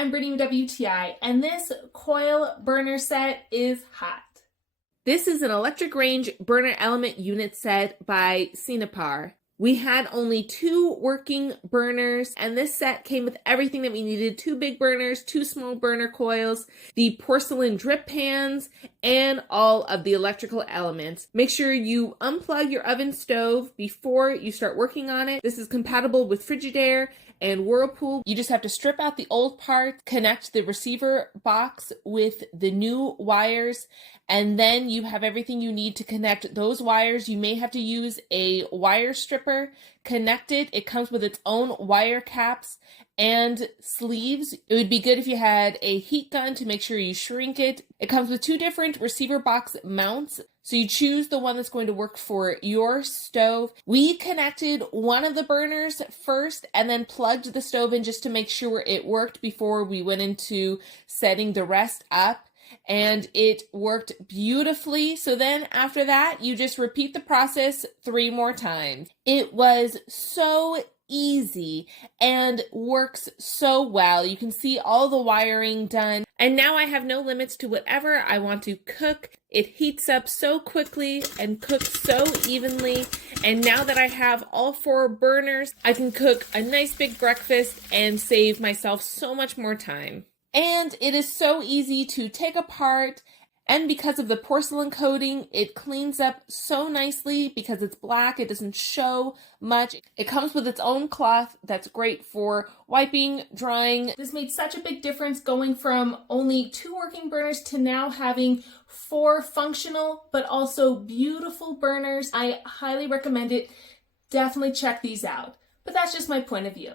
I'm Brittany with WTI, and this coil burner set is hot. This is an electric range burner element unit set by Cenipar. We had only 2 working burners, and this set came with everything that we needed: 2 big burners, 2 small burner coils, the porcelain drip pans, and all of the electrical elements. Make sure you unplug your oven stove before you start working on it. This is compatible with Frigidaire and Whirlpool. You just have to strip out the old parts, connect the receiver box with the new wires, and then you have everything you need to connect those wires. You may have to use a wire stripper, connect it. It comes with its own wire caps and sleeves. It would be good if you had a heat gun to make sure you shrink it. It comes with 2 different receiver box mounts, so you choose the one that's going to work for your stove. We connected one of the burners first and then plugged the stove in just to make sure it worked before we went into setting the rest up. And it worked beautifully. So then after that, you just repeat the process 3 more times. It was so easy and works so well. You can see all the wiring done. And now I have no limits to whatever I want to cook. It heats up so quickly and cooks so evenly. And now that I have all 4 burners, I can cook a nice big breakfast and save myself so much more time. And it is so easy to take apart, and because of the porcelain coating, it cleans up so nicely. Because it's black, it doesn't show much. It comes with its own cloth that's great for wiping, drying. This made such a big difference going from only 2 working burners to now having 4 functional but also beautiful burners. I highly recommend it. Definitely check these out. But that's just my point of view.